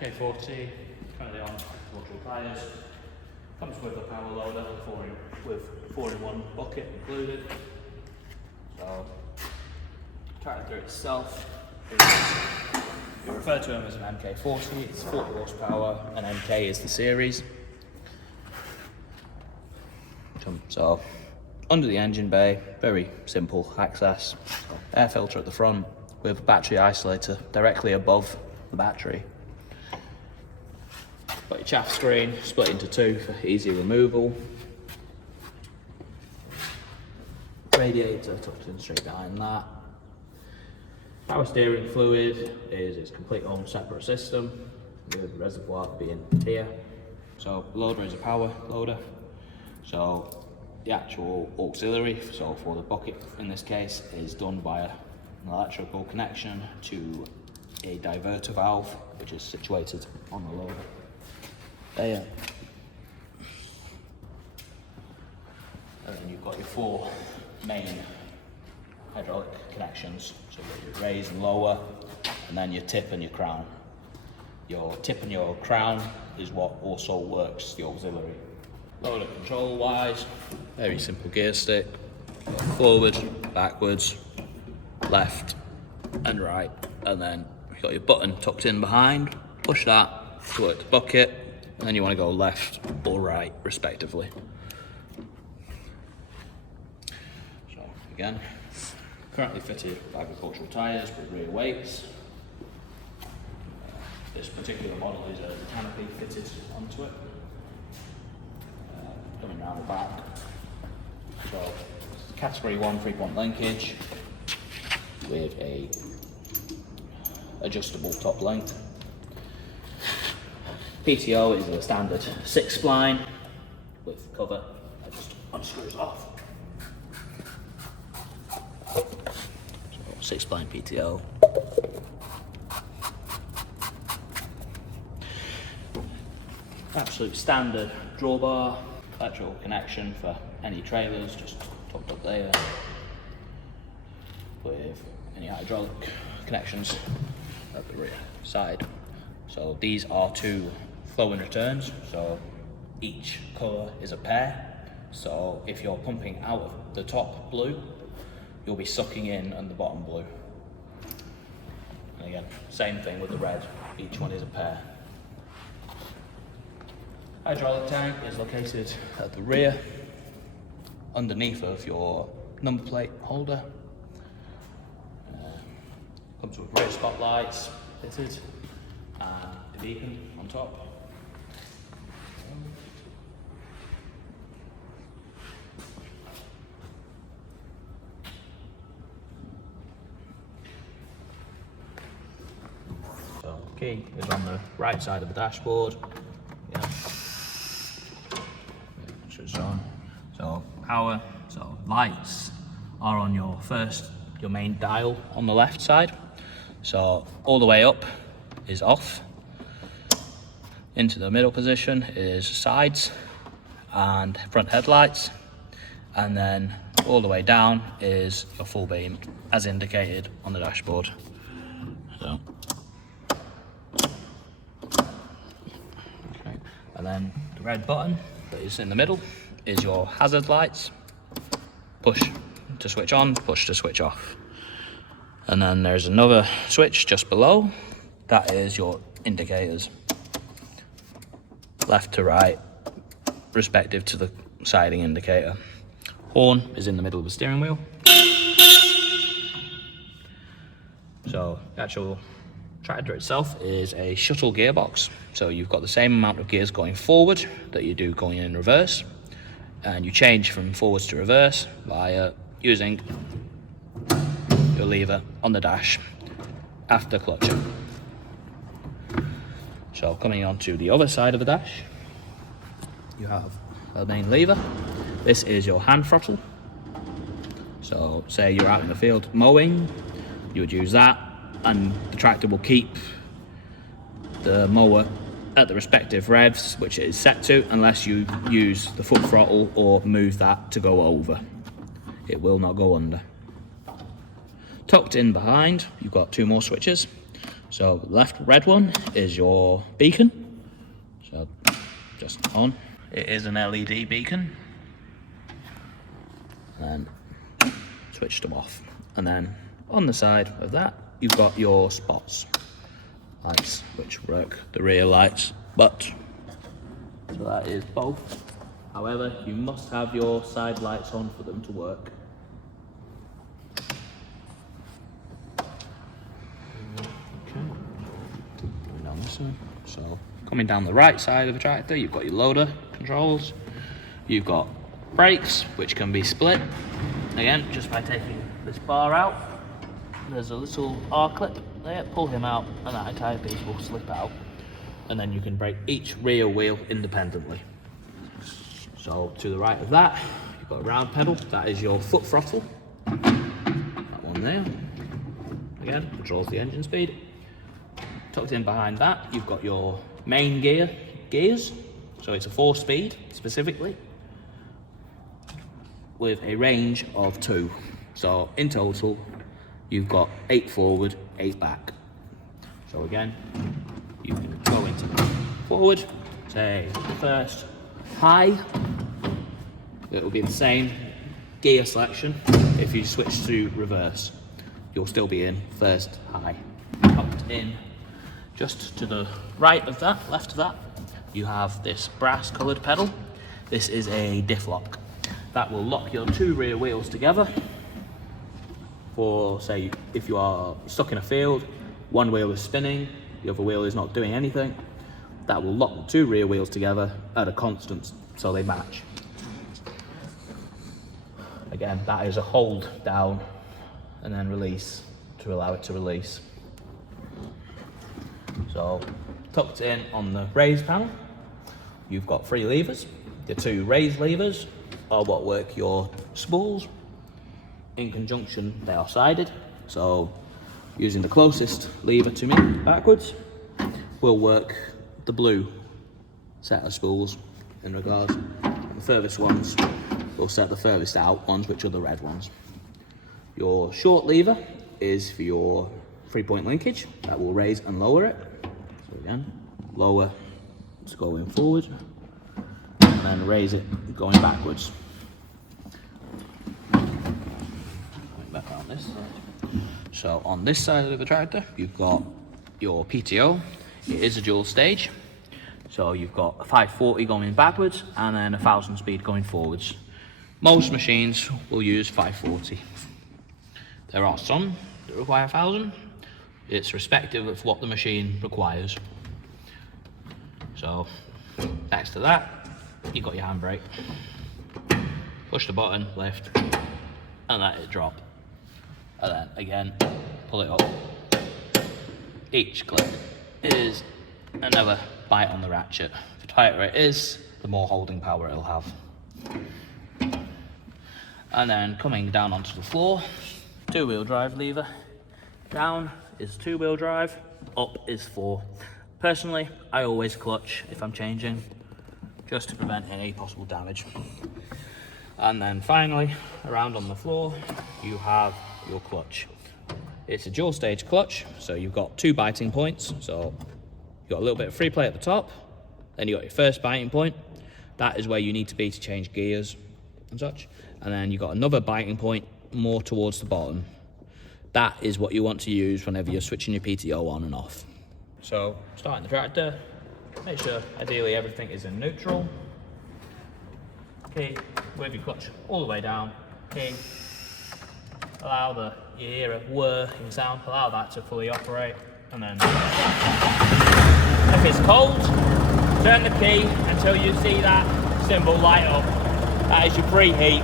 MK40, currently on neutral tyres. Comes with a power loader with 4-in-1 bucket included. So, tractor itself is, we refer to them as an MK40, it's 40 horsepower, and MK is the series. So, under the engine bay, very simple access. Air filter at the front with a battery isolator directly above the battery. Got your chaff screen split into two for easy removal. Radiator tucked in straight behind that. Power steering fluid is its complete own separate system, with the reservoir being here. So the loader is a power loader. So the actual auxiliary, so for the bucket in this case, is done by an electrical connection to a diverter valve, which is situated on the loader. There. And then you've got your four main hydraulic connections. So you've got your raise and lower, and then your tip and your crown. Your tip and your crown is what also works the auxiliary. Loader control wise, very simple gear stick. Forward, backwards, left and right, and then you've got your button tucked in behind. Push that to work the bucket, and then you want to go left or right respectively. So again, currently fitted with agricultural tyres with rear weights. This particular model is a canopy fitted onto it. Coming round the back. So category 1 3-point linkage with a adjustable top length. PTO is a standard 6 spline with cover that just unscrews off. So 6 spline PTO. Absolute standard drawbar, electrical connection for any trailers, just tucked up there with any hydraulic connections at the rear side. So these are 2 flow and returns, so each colour is a pair. So if you're pumping out of the top blue, you'll be sucking in on the bottom blue. And again, same thing with the red, each one is a pair. Hydraulic tank is located at the rear, underneath of your number plate holder. Comes with rear spotlights fitted and a beacon on top. So key is on the right side of the dashboard. Yeah. On. So power, so lights are on your main dial on the left side. So all the way up is off. Into the middle position is sides and front headlights. And then all the way down is your full beam as indicated on the dashboard. So. Okay. And then the red button that is in the middle is your hazard lights. Push to switch on, push to switch off. And then there's another switch just below. That is your indicators. Left to right, respective to the siding indicator. Horn is in the middle of the steering wheel. So the actual tractor itself is a shuttle gearbox. So you've got the same amount of gears going forward that you do going in reverse. And you change from forwards to reverse by using your lever on the dash after clutching. So coming on to the other side of the dash, you have the main lever. This is your hand throttle. So say you're out in the field mowing, you would use that and the tractor will keep the mower at the respective revs which it is set to, unless you use the full throttle or move that to go over. It will not go under. Tucked in behind, you've got 2 more switches. So the left red one is your beacon. So just on. It is an LED beacon. And then switch them off. And then on the side of that, you've got your spots lights, which work the rear lights. But so that is both. However, you must have your side lights on for them to work. Down this side. So coming down the right side of the tractor, you've got your loader controls. You've got brakes, which can be split. Again, just by taking this bar out. There's a little R-clip there, pull him out, and that entire piece will slip out. And then you can brake each rear wheel independently. So to the right of that, you've got a round pedal. That is your foot throttle. That one there. Again, controls the engine speed. Tucked in behind that, you've got your main gears. So it's a 4-speed specifically, with a range of 2. So in total, you've got 8 forward, 8 back. So again, you can go into forward, say the first high. It will be the same gear selection. If you switch to reverse, you'll still be in first high. Tucked in just to the right of that, left of that, you have this brass coloured pedal. This is a diff lock. That will lock your 2 rear wheels together. For, say, if you are stuck in a field, one wheel is spinning, the other wheel is not doing anything, that will lock the 2 rear wheels together at a constant, so they match. Again, that is a hold down and then release to allow it to release. So, tucked in on the raise panel, you've got 3 levers. The 2 raise levers are what work your spools. In conjunction, they are sided, so using the closest lever to me backwards will work the blue set of spools in regards. The furthest ones will set the furthest out ones, which are the red ones. Your short lever is for your 3-point linkage. That will raise and lower it. So again, lower to going forward, and then raise it going backwards. Back on this side. So on this side of the tractor, you've got your PTO. It is a dual stage. So you've got a 540 going backwards and then 1000 speed going forwards. Most machines will use 540. There are some that require 1000. It's respective of what the machine requires. So next to that, you've got your handbrake. Push the button, lift, and let it drop. And then again, pull it up. Each click is another bite on the ratchet. The tighter it is, the more holding power it'll have. And then coming down onto the floor, 2-wheel drive lever. Down is 2-wheel drive, up is 4. Personally, I always clutch if I'm changing, just to prevent any possible damage. And then finally, around on the floor, you have your clutch. It's a dual stage clutch, so you've got 2 biting points. So you've got a little bit of free play at the top, then you've got your first biting point. That is where you need to be to change gears and such. And then you've got another biting point more towards the bottom. That is what you want to use whenever you're switching your PTO on and off. So starting the tractor, make sure ideally everything is in neutral. Key, with your clutch all the way down. Key, allow you hear a whirring sound, allow that to fully operate. And then if it's cold, turn the key until you see that symbol light up. That is your preheat.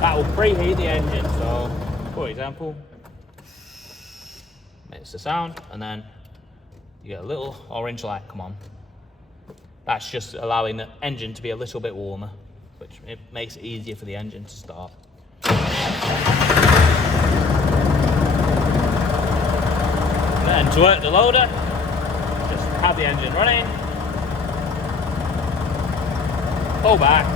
That will preheat the engine. So, for example, makes the sound, and then you get a little orange light come on. That's just allowing the engine to be a little bit warmer, which it makes it easier for the engine to start. And then to work the loader, just have the engine running, pull back,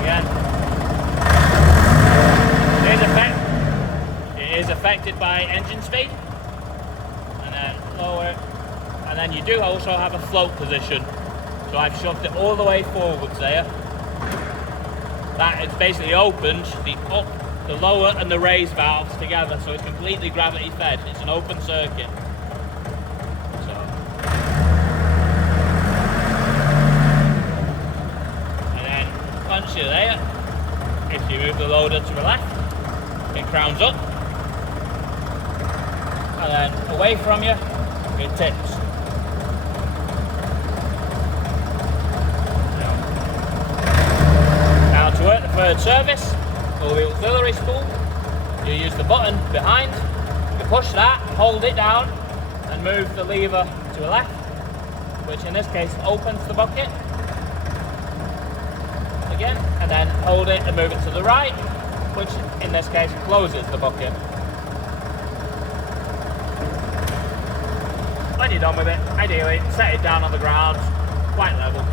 again, there's effect, engine speed, and then lower it, and then you do also have a float position. So I've shoved it all the way forwards there. That is basically opened the lower and the raise valves together, so it's completely gravity fed. It's an open circuit. So, and then once you're there, if you move the loader to the left, it crowns up, and then away from you, it tips. Now to work the third service, or the auxiliary spool, you use the button behind, you push that, hold it down, and move the lever to the left, which in this case opens the bucket again, and then hold it and move it to the right, which in this case closes the bucket. When you're done with it, ideally set it down on the ground, quite level.